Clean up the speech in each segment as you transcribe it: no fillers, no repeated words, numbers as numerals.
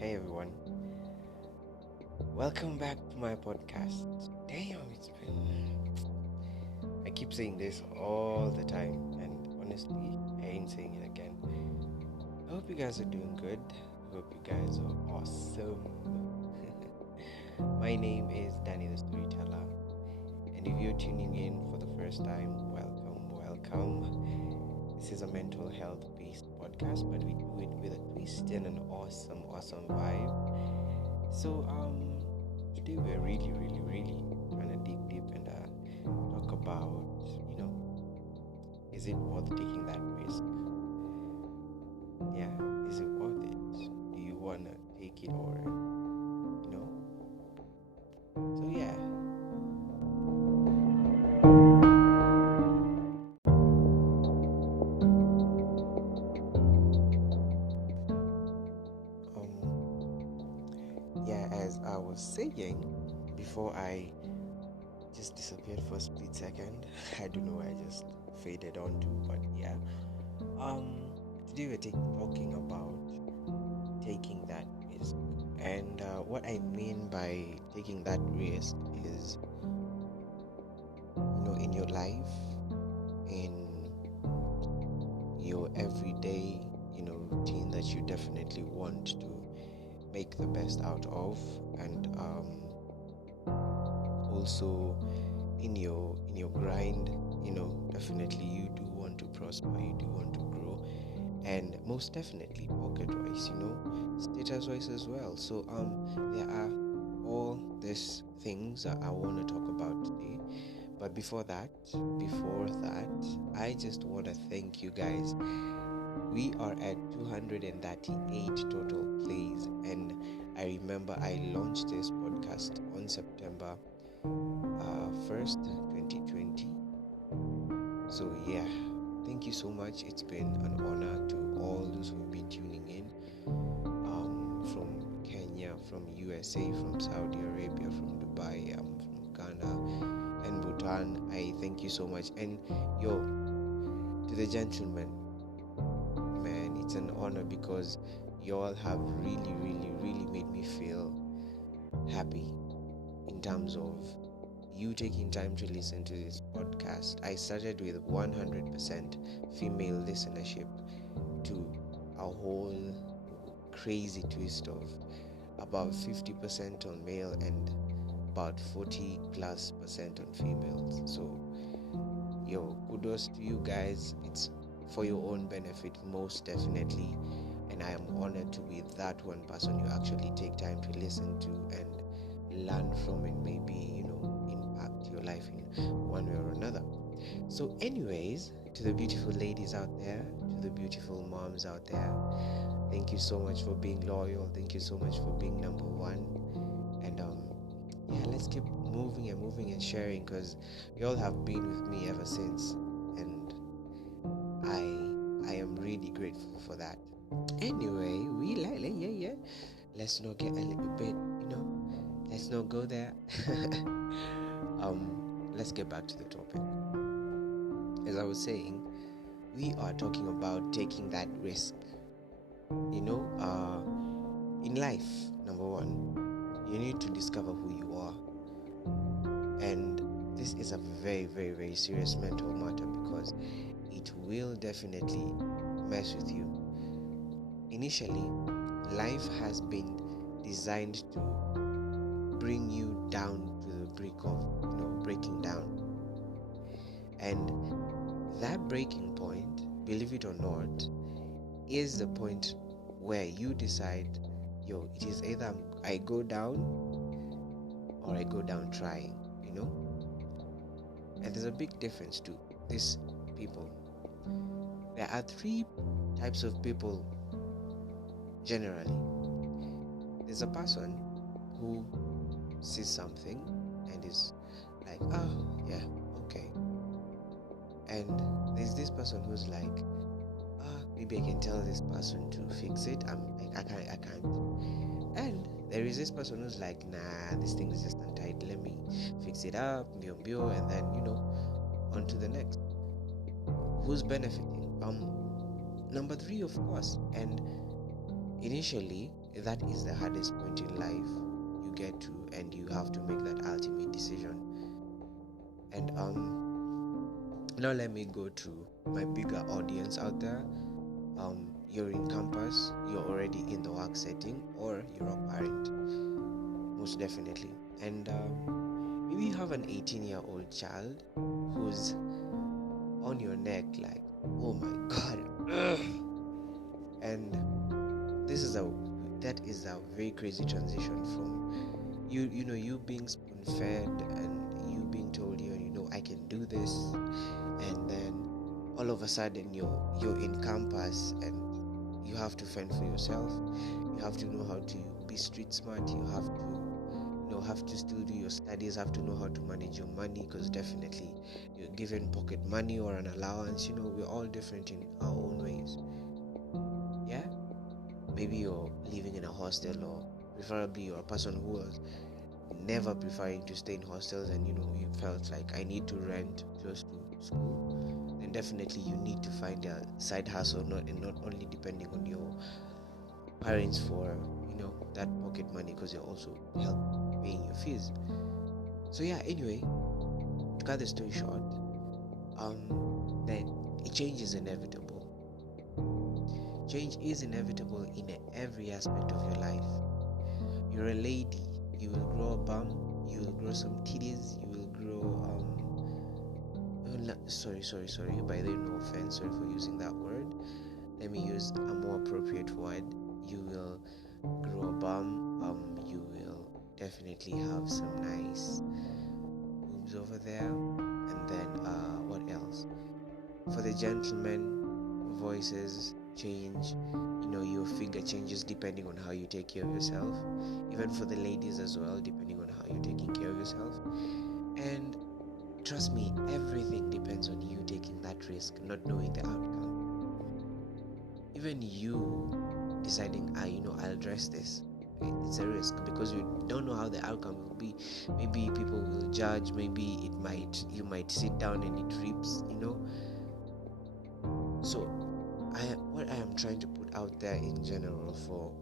Hey everyone, welcome back to my podcast. Damn, I keep saying this all the time, and honestly, I ain't saying it again. I hope you guys are doing good. I hope you guys are awesome. My name is Danny the Storyteller, and if you're tuning in for the first time, welcome. This is a mental health based podcast, but we do it with a twist and an awesome vibe. Today we're really trying to dig deep and talk about, you know, is it worth taking that risk? Yeah, is it worth it? Do you want to take it or, you know? So, yeah. As I was saying before I just disappeared for a split second, I don't know where I just faded onto, but yeah. Um, Today we're talking about taking that risk. And what I mean by taking that risk is, in your life, in your everyday, routine that you definitely want to make the best out of, and also in your grind, definitely you do want to prosper, you do want to grow, and most definitely pocket wise, status wise as well. So there are all these things that I want to talk about today. But before that, I just want to thank you guys. We are at 238 total plays, and I remember I launched this podcast on September 1st, 2020. So yeah, thank you so much. It's been an honor to all those who've been tuning in, from Kenya, from USA, from Saudi Arabia, from Dubai, from Ghana and Bhutan. I thank you so much. And to the gentlemen, man, it's an honor because y'all have really made me feel happy in terms of you taking time to listen to this podcast. I started with 100% female listenership to a whole crazy twist of about 50% on male and about 40+% on females. So kudos to you guys. It's for your own benefit, most definitely, and I am honored to be that one person you actually take time to listen to and learn from, and maybe impact your life in one way or another. So anyways, to the beautiful ladies out there, to the beautiful moms out there, thank you so much for being loyal, thank you so much for being number one. And let's keep moving and sharing, because you all have been with me ever since, and I am really grateful for that. Anyway, let's not get a little bit, let's not go there. Let's get back to the topic. As I was saying, we are talking about taking that risk. In life, number one, you need to discover who you are. And this is a very serious mental matter, because it will definitely mess with you. Initially, life has been designed to bring you down to the brink of, breaking down. And that breaking point, believe it or not, is the point where you decide, it is either I go down or I go down trying, And there's a big difference to these people. There are three types of people generally. There's a person who sees something and is like, oh yeah, okay. And there's this person who's like, maybe I can tell this person to fix it. I can't. And there is this person who's like, nah, this thing is just untied. Let me fix it up, and then on to the next. Who's benefiting? Number three, of course. And initially, that is the hardest point in life you get to, and you have to make that ultimate decision. And now let me go to my bigger audience out there. You're in campus, you're already in the work setting, or you're a parent, most definitely. And maybe you have an 18-year-old child who's on your neck like, oh my god. And that is a very crazy transition from you being spoon fed and you being told I can do this, and then all of a sudden you're in campus and you have to fend for yourself. You have to know how to be street smart. You have to still do your studies, have to know how to manage your money, because definitely you're given pocket money or an allowance. We're all different in our own ways. Yeah, maybe you're living in a hostel, or preferably you're a person who was never preferring to stay in hostels, and you felt like I need to rent close to school. Then definitely you need to find a side hustle, not only depending on your parents for that pocket money, because you're also help paying your fees. So yeah, anyway, to cut the story short, then change is inevitable. Change is inevitable in every aspect of your life. You're a lady, you will grow a bum, you will grow some titties, you will grow sorry, by the way, no offense, sorry for using that word. Let me use a more appropriate word. You will grow a bum, you will definitely have some nice boobs over there, and then what else? For the gentlemen, voices change, your figure changes depending on how you take care of yourself. Even for the ladies as well, depending on how you're taking care of yourself. And trust me, everything depends on you taking that risk, not knowing the outcome. Even you deciding, I'll dress this, it's a risk, because you don't know how the outcome will be. Maybe people will judge, maybe you might sit down and it rips, So what I am trying to put out there in general for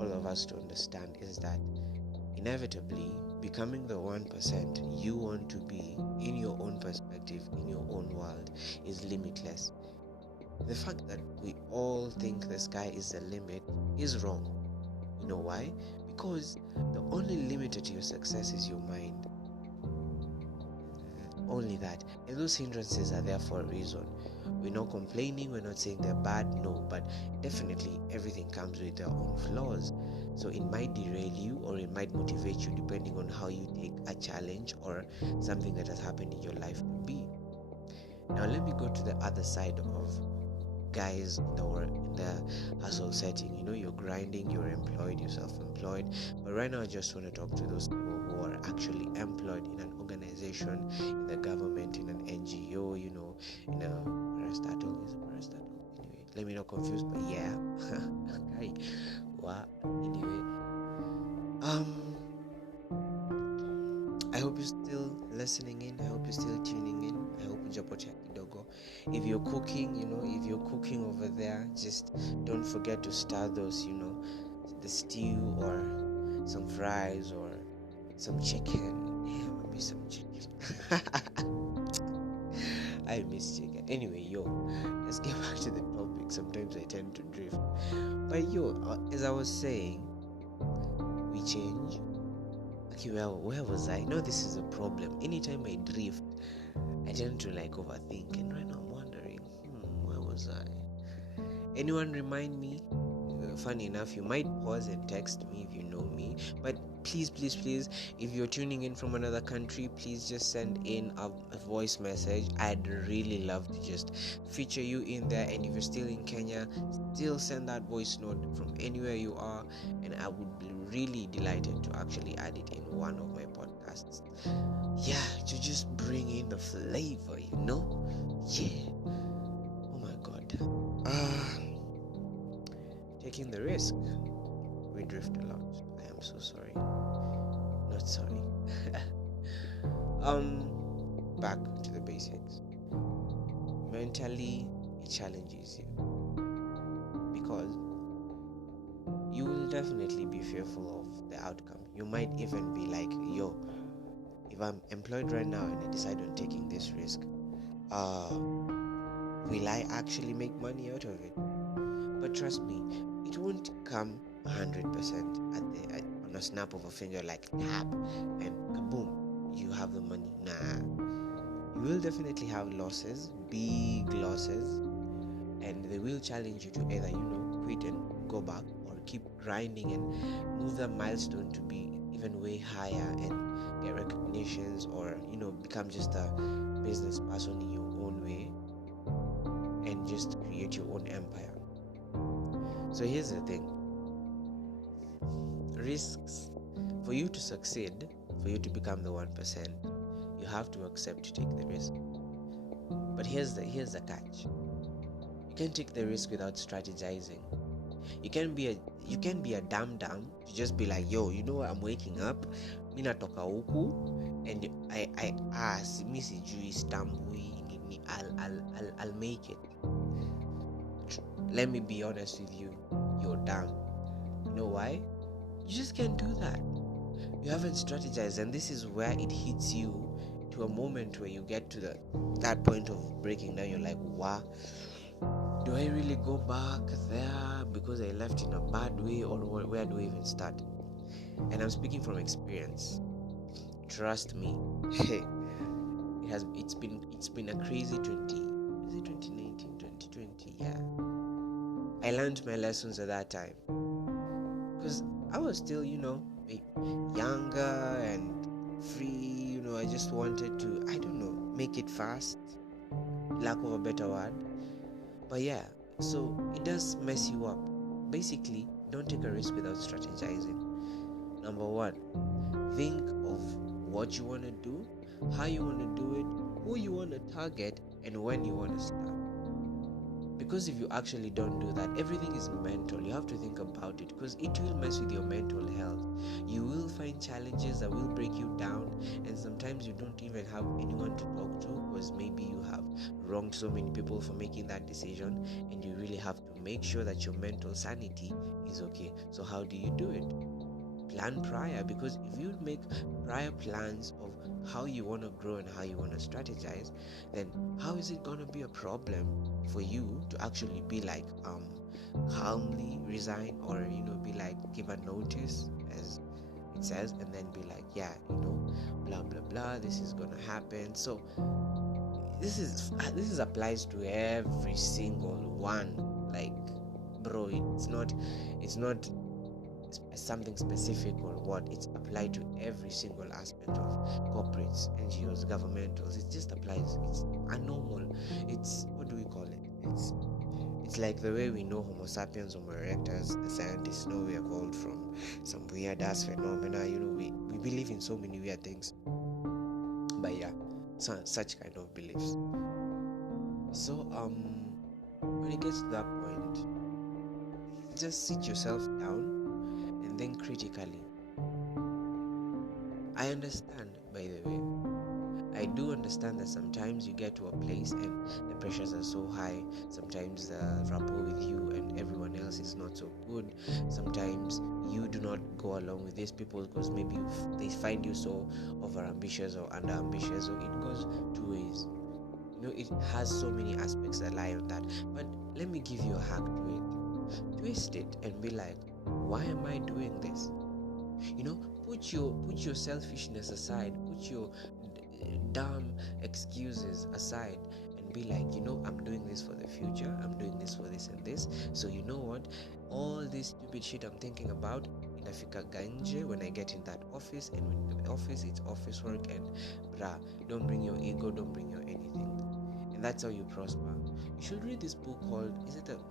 all of us to understand is that inevitably becoming the 1% you want to be in your own perspective, in your own world, is limitless. The fact that we all think the sky is the limit is wrong. You know why? Because the only limiter to your success is your mind. Only that. And those hindrances are there for a reason. We're not complaining, we're not saying they're bad, no, but definitely everything comes with their own flaws. So it might derail you, or it might motivate you, depending on how you take a challenge or something that has happened in your life to be. Now let me go to the other side of guys that were in the hustle setting. You're grinding, you're employed, you're self-employed, but right now I just want to talk to those people who are actually employed in an organization, in the government, in an NGO, in a parastatal. Anyway, let me not confuse, but yeah. Okay. What? Anyway, I hope you're still listening in. I hope you're still tuning in. I hope ujapotea kidogo. If you're cooking over there, just don't forget to stir those, the stew or some fries or some chicken. Yeah, maybe some chicken. I miss chicken. Anyway, let's get back to the topic. Sometimes I tend to drift. But as I was saying, we change. Okay, well, where was I? No, this is a problem. Anytime I drift, I tend to overthink, and right now I'm wondering, where was I? Anyone remind me? Funny enough, you might pause and text me if you know me, but please, if you're tuning in from another country, please just send in a voice message. I'd really love to just feature you in there. And if you're still in Kenya, still send that voice note from anywhere you are, and I would be really delighted to actually add it in one of my podcasts. Yeah, to just bring in the flavor, yeah. Oh my god. Taking the risk, we drift a lot. I am so sorry. Not sorry. Back to the basics. Mentally, it challenges you, because you will definitely be fearful of the outcome. You might even be like, yo, if I'm employed right now and I decide on taking this risk, will I actually make money out of it? But trust me, it won't come 100% on a snap of a finger, like tap and kaboom, you have the money. Nah, you will definitely have losses, big losses, and they will challenge you to either, quit and go back, or keep grinding and move that milestone to be even way higher and get recognitions, or become just a business person in your own way and just create your own empire. So here's the thing. Risks. For you to succeed, for you to become the 1%, you have to accept to take the risk. But here's the catch. You can't take the risk without strategizing. You can be a dum to just be like, yo, you know what, I'm waking up, mina toka huku, and I ask mi sijui stambui, I'll make it. Let me be honest with you, you're dumb. You know why? You just can't do that. You haven't strategized, and this is where it hits you to a moment where you get to that point of breaking down. You're like, wow, do I really go back there because I left in a bad way, or where do I even start? And I'm speaking from experience. Trust me. It's been a crazy 2019, 2020, yeah. I learned my lessons at that time, because I was still, younger and free. I just wanted to, make it fast, lack of a better word. But yeah, so it does mess you up. Basically, don't take a risk without strategizing. Number one, think of what you want to do, how you want to do it, who you want to target, and when you want to start. Because if you actually don't do that, everything is mental. You have to think about it, because it will mess with your mental health. You will find challenges that will break you down, and sometimes you don't even have anyone to talk to, because maybe you have wronged so many people for making that decision, and you really have to make sure that your mental sanity is okay. So how do you do it? Plan prior, because if you make prior plans of how you want to grow and how you want to strategize, then how is it going to be a problem for you to actually be like calmly resign, or be like, give a notice as it says, and then be like, yeah, blah blah blah, this is gonna happen. So this is applies to every single one. Like, bro, it's not something specific or what. It's applied to every single aspect of corporates, NGOs, governmentals. It just applies. It's a normal. It's, what do we call it? It's like the way we know Homo sapiens, Homo erectus. The scientists know we evolved from some weird ass phenomena. We believe in so many weird things. But yeah, such kind of beliefs. So when it gets to that point, just sit yourself down and think critically. I understand, by the way. I do understand that sometimes you get to a place and the pressures are so high. Sometimes the rapport with you and everyone else is not so good. Sometimes you do not go along with these people because maybe they find you so over ambitious or under ambitious. So it goes two ways. It has so many aspects that lie on that. But let me give you a hack to it. Twist it and be like, why am I doing this? Put your selfishness aside, put your dumb excuses aside, and be like, I'm doing this for the future, I'm doing this for this and this. So you know what? All this stupid shit I'm thinking about, inafika ganje when I get in that office, and when the office, it's office work, and don't bring your ego, don't bring your anything. And that's how you prosper. You should read this book called,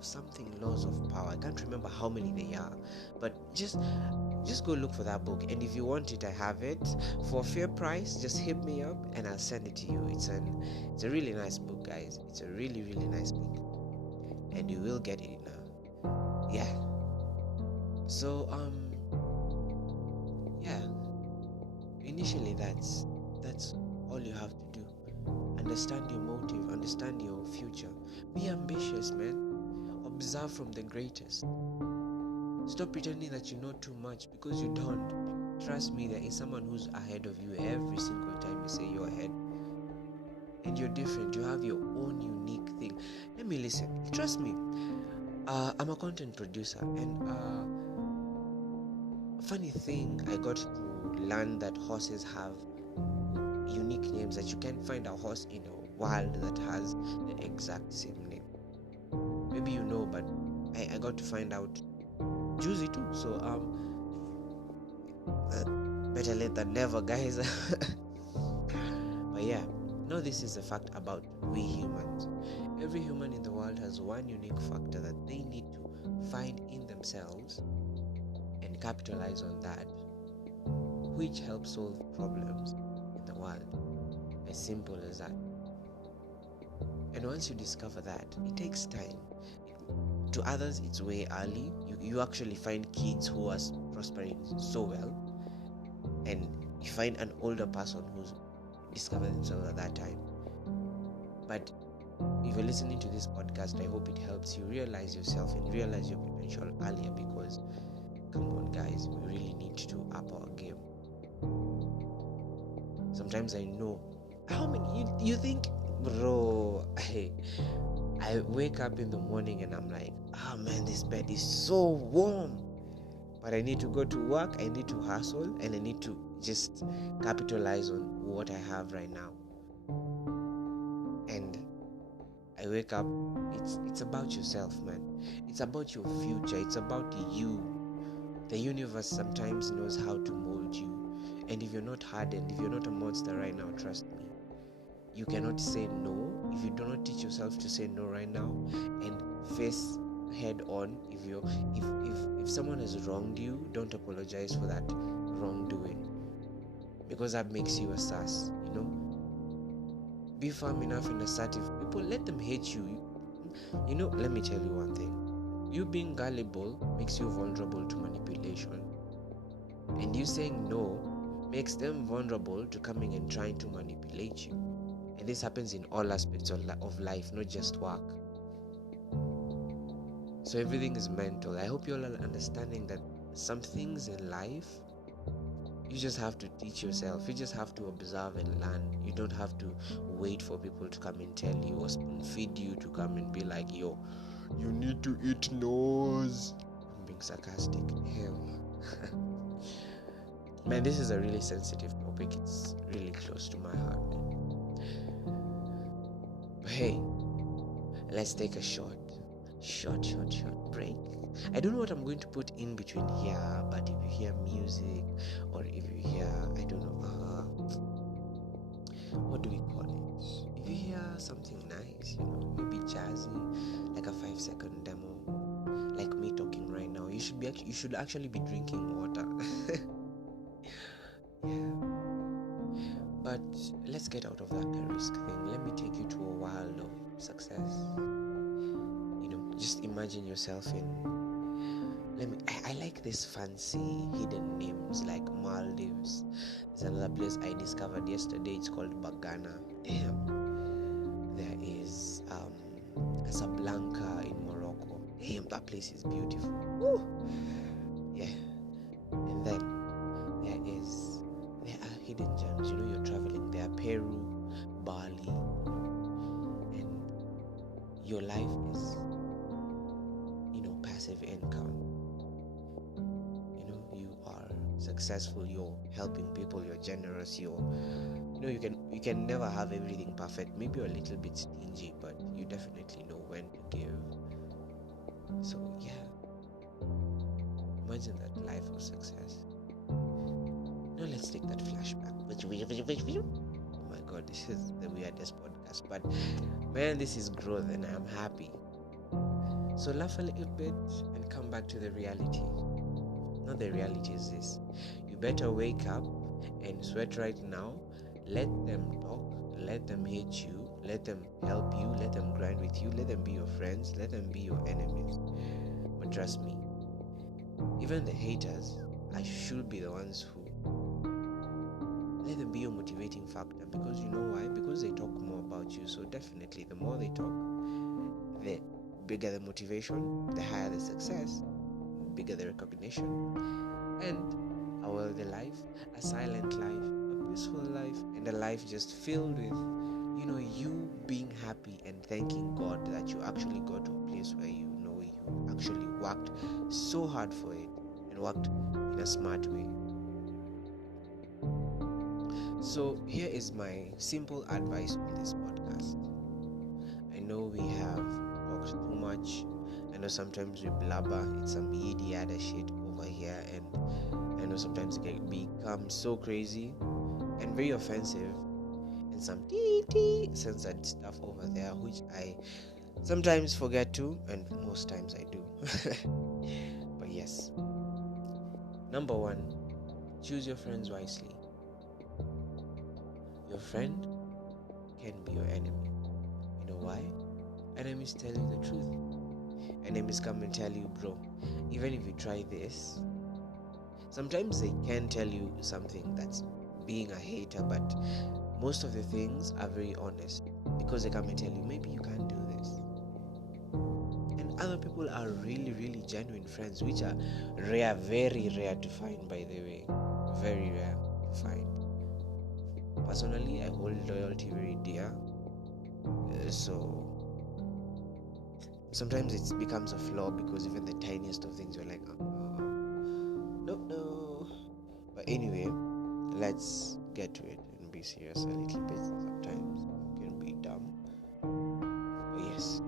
something Laws of Power. I can't remember how many they are, but just go look for that book. And if you want it, I have it for a fair price. Just hit me up and I'll send it to you. It's a really nice book, guys. It's a really, really nice book, and you will get it now. Yeah. So yeah. Initially, that's all you have to do. Understand your motive, understand your future. Be ambitious, man. Observe from the greatest. Stop pretending that you know too much, because you don't. Trust me, there is someone who's ahead of you every single time you say you're ahead. And you're different. You have your own unique thing. Let me listen. Trust me. I'm a content producer, and funny thing, I got to learn that horses have unique names, that you can't find a horse in a world that has the exact same name. Maybe you know, but I got to find out juicy too. So better late than never, guys. But yeah, no, this is a fact about we humans. Every human in the world has one unique factor that they need to find in themselves and capitalize on that, which helps solve problems in the world. As simple as that. And once you discover that, it takes time. To others, it's way early. You actually find kids who are prospering so well, and you find an older person who's discovered themselves at that time. But if you're listening to this podcast, I hope it helps you realize yourself and realize your potential earlier, because come on, guys, we really need to up our game. Sometimes I know how many you think, bro. I wake up in the morning and I'm like, oh man, this bed is so warm, but I need to go to work, I need to hustle, and I need to just capitalize on what I have right now. And I wake up, it's about yourself, man. It's about your future. It's about you. The universe sometimes knows how to mold you. And if you're not hardened, if you're not a monster right now, trust me, you cannot say no if you do not teach yourself to say no right now and face head on. If someone has wronged you, don't apologize for that wrongdoing, because that makes you a sass. Be firm enough and assertive. People, let them hate you. Let me tell you one thing. You being gullible makes you vulnerable to manipulation, and you saying no makes them vulnerable to coming and trying to manipulate you. And this happens in all aspects of life, not just work. So everything is mental. I hope you all are understanding that some things in life, you just have to teach yourself. You just have to observe and learn. You don't have to wait for people to come and tell you or spoon feed you to come and be like, yo, you need to eat nose. I'm being sarcastic. Hell. Man, this is a really sensitive topic. It's really close to my heart, man. But hey, let's take a short break. I don't know what I'm going to put in between here, but if you hear music, or if you hear, I don't know, what do we call it? If you hear something nice, maybe jazzy, like a 5-second demo, like me talking right now, you should actually be drinking water. Yeah. But let's get out of that risk thing. Let me take you to a world of success. Just imagine yourself in. I like these fancy hidden names like Maldives. There's another place I discovered yesterday. It's called Bagana. Damn. There is Casablanca in Morocco. Damn, that place is beautiful. Woo. Yeah. And then there are hidden gems. You're traveling there, Peru, Bali, and your life is passive income. You are successful, you're helping people, you're generous, you can never have everything perfect. Maybe you're a little bit stingy, but you definitely know when to give. So yeah, imagine that life of success. Now let's take that flashback. Oh my god, this is the weirdest podcast, but man, this is growth and I'm happy. So laugh a little bit and come back to the reality. Now the reality is this. You better wake up and sweat right now. Let them talk. Let them hate you. Let them help you. Let them grind with you. Let them be your friends. Let them be your enemies. But trust me, even the haters, I should be the ones who let them be your motivating factor. Because you know why? Because they talk more about you. So definitely the more they talk, the bigger the motivation, the higher the success, bigger the recognition. And a wealthy life, a silent life, a peaceful life, and a life just filled with, you being happy and thanking God that you actually got to a place where you actually worked so hard for it and worked in a smart way. So here is my simple advice on this podcast. I know we have talked too much. I know sometimes we blabber. It's some yada shit over here, and I know sometimes it can become so crazy and very offensive, and some censored stuff over there, which I sometimes forget to, and most times I do. But yes, number one, choose your friends wisely. Your friend can be your enemy. You know why? Enemies tell you the truth. Enemies come and tell you, bro, even if you try this, sometimes they can tell you something that's being a hater, but most of the things are very honest, because they come and tell you, maybe you can't do this. And other people are really, really genuine friends, which are rare, very rare to find, by the way. Very rare to find. Personally, I hold loyalty very dear. So sometimes it becomes a flaw, because even the tiniest of things you're like, no. But anyway, let's get to it and be serious a little bit. Sometimes it can be dumb. But yes,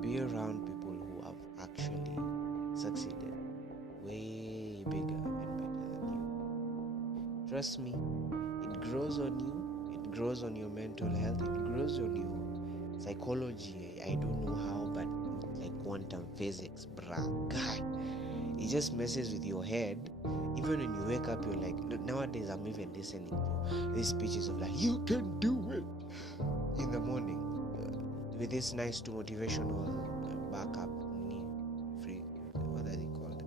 be around people who have actually succeeded way bigger and better than you. Trust me, it grows on you, it grows on your mental health, it grows on your psychology. I don't know how, but like quantum physics, bruh, God, it just messes with your head. Even when you wake up, you're like, nowadays I'm even listening to these speeches of like, you can do it in the morning, with this nice to motivational backup free, what are they called,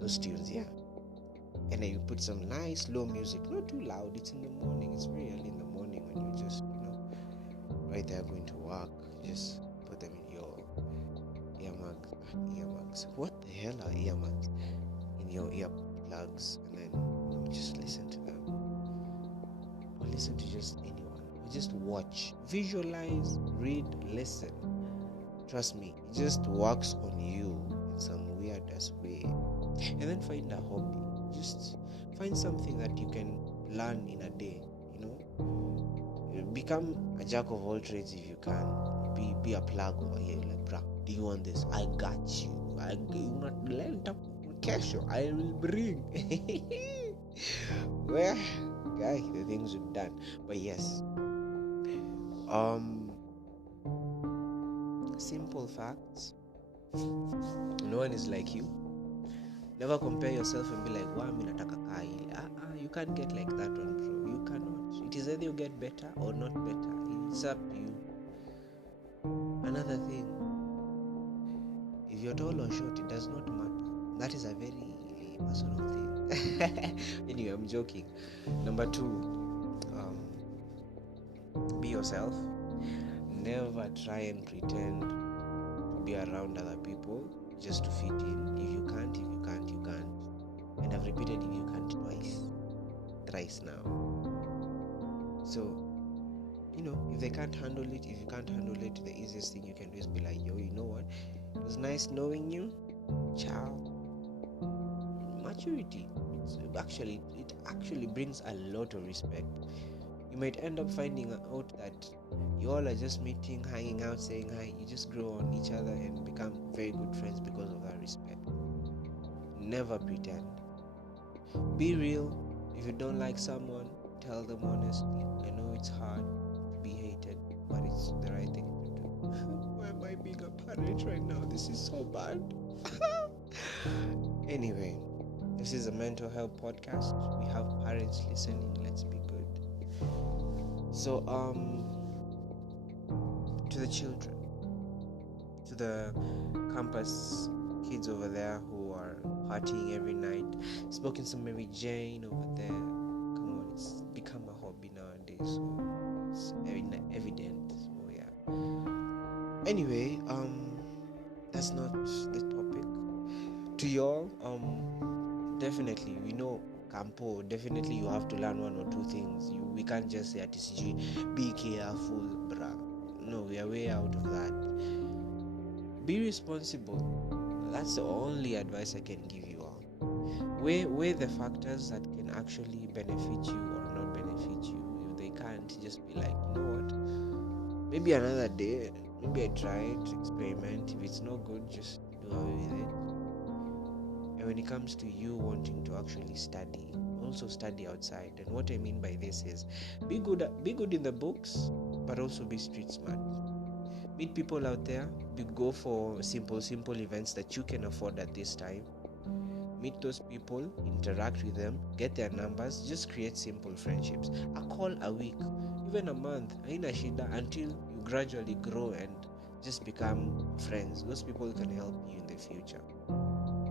those tunes, yeah. And then you put some nice low music, not too loud. It's in the morning, it's very early in the morning, when you're just right there going to work. Just put them in your earmugs. What the hell are earmugs? In your earplugs, and then just listen to them, or listen to just anyone, or just watch, visualize, read, listen. Trust me, it just works on you in some weirdest way. And then find a hobby. Just find something that you can learn in a day. Become a jack of all trades if you can. Be a plug over here. Like, bruh, do you want this? I got you. You not lend up cash. I will bring. Well, guy, the things we've done. But yes, simple facts. No one is like you. Never compare yourself and be like, wow, mimi nataka kaa ile. You can't get like that one, bro. You cannot. It is either you get better or not better. It's up to you. Another thing, if you're tall or short, it does not matter. That is a very personal thing. Anyway, I'm joking. Number 2, be yourself. Never try and pretend to be around other people just to fit in. If you can't, you can't. And I've repeated if you can't thrice now. So, if they can't handle it, if you can't handle it, the easiest thing you can do is be like, yo, you know what? It was nice knowing you. Ciao. Maturity. It actually brings a lot of respect. You might end up finding out that you all are just meeting, hanging out, saying hi. You just grow on each other and become very good friends because of that respect. Never pretend. Be real. If you don't like someone, tell them honestly. I know it's hard to be hated, but it's the right thing to do. Why am I being a parent right now? This is so bad. Anyway, this is a mental health podcast. We have parents listening. Let's be good. So, to the children, to the campus kids over there who are partying every night, smoking some Mary Jane over there. Come on, it's become a hobby nowadays, so it's very evident. So yeah. Anyway, that's not the topic. To y'all, definitely we know campo. Definitely you have to learn one or two things. We can't just say at TCG, be careful, bruh. No, we are way out of that. Be responsible. That's the only advice I can give you all. Weigh the factors that can actually benefit you or not benefit you. If they can't, just be like, you know what? Maybe another day. Maybe I try it, experiment. If it's not good, just do away with it. And when it comes to you wanting to actually study, also study outside. And what I mean by this is, be good in the books, but also be street smart. Meet people out there. Go for simple events that you can afford at this time. Meet those people, interact with them, get their numbers, just create simple friendships. A call a week, even a month, haina shida, until you gradually grow and just become friends. Those people can help you in the future.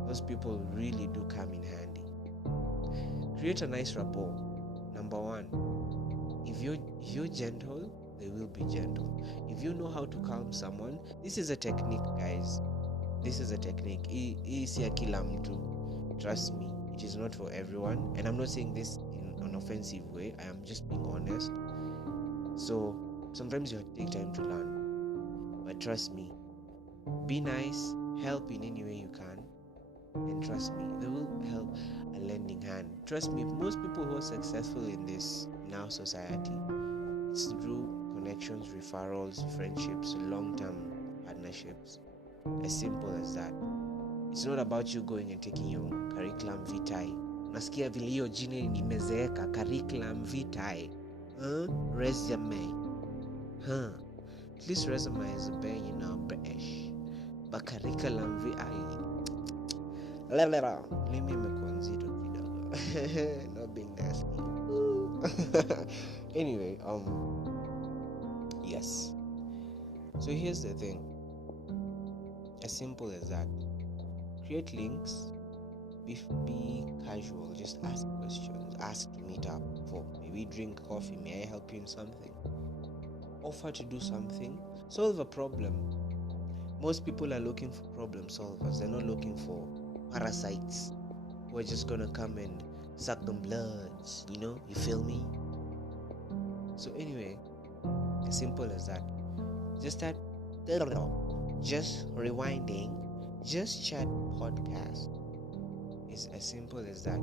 Those people really do come in handy. Create a nice rapport. Number one, if you're gentle, they will be gentle. If you know how to calm someone, this is a technique, guys. This is a technique. Hii si ya kila mtu. Trust me, it is not for everyone. And I'm not saying this in an offensive way. I am just being honest. So sometimes you have to take time to learn. But trust me, be nice, help in any way you can. And trust me, they will help a lending hand. Trust me, most people who are successful in this now society, it's through connections, referrals, friendships, long-term partnerships. As simple as that. It's not about you going and taking your curriculum vitae. Nasikia vile hiyo jina nimezeeka, curriculum vitae. Resume. At least resume is very, British. But curriculum vitae. Level. Limi imekuwa nzito kidogo. Not being nasty. Anyway, yes. So here's the thing. As simple as that. Create links. Be casual. Just ask questions. Ask to meet up for maybe drink coffee. May I help you in something? Offer to do something. Solve a problem. Most people are looking for problem solvers. They're not looking for parasites who are just gonna come and suck them bloods. You feel me? So anyway, as simple as that. Just rewinding. Just chat podcast. It's as simple as that.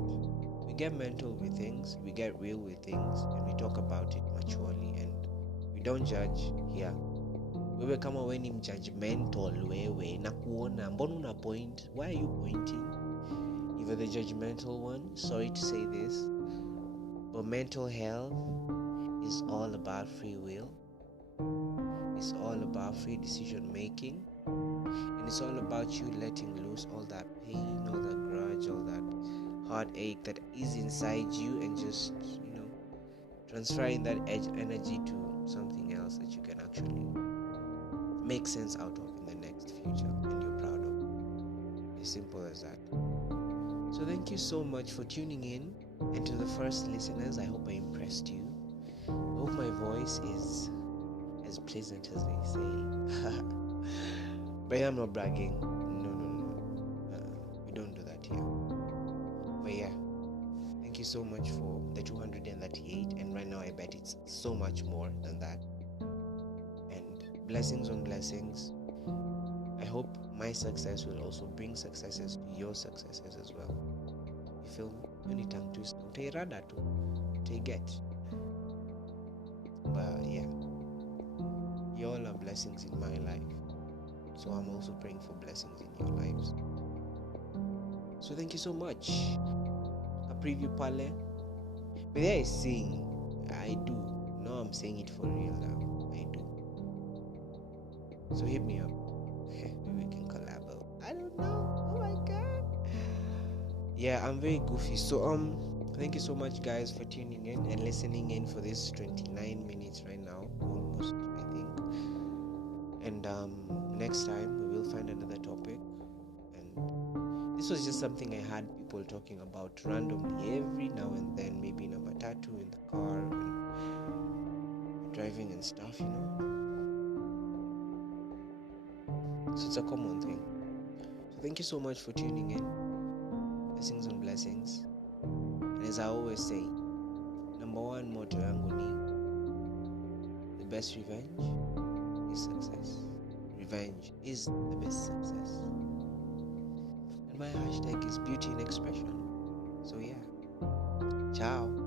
We get mental with things, we get real with things, and we talk about it maturely, and we don't judge here. Wewe kama we ni judgmental, wewe na kuona mbona una point? Why are you pointing? If you're the judgmental one, sorry to say this, but mental health is all about free will. It's all about free decision making. And it's all about you letting loose all that pain, all that grudge, all that heartache that is inside you, and just, transferring that energy to something else that you can actually make sense out of in the next future and you're proud of. As simple as that. So thank you so much for tuning in, and to the first listeners, I hope I impressed you. I hope my voice is as pleasant as they say. But I'm not bragging. No. We don't do that here. But yeah, thank you so much for the 238, and right now I bet it's so much more than that. And blessings on blessings. I hope my success will also bring successes to your successes as well. You feel me? You need tongue twister. Utairada tu. Utaiget. But yeah, you all are blessings in my life. So I'm also praying for blessings in your lives. So thank you so much. A preview pale. But there I sing. I do. No, I'm saying it for real now. I do. So hit me up. Maybe we can collab. I don't know. Oh my god. Yeah, I'm very goofy. So thank you so much guys for tuning in and listening in for this 29 minutes right now. Almost, I think. And next time we will find another topic, and this was just something I had people talking about randomly every now and then, maybe in a matatu, in the car, and driving and stuff, So it's a common thing. Thank you so much for tuning in. Blessings on blessings. And as I always say, number one motto yangu ni the best revenge is success. Revenge is the best success. And my hashtag is beauty in expression. So yeah. Ciao.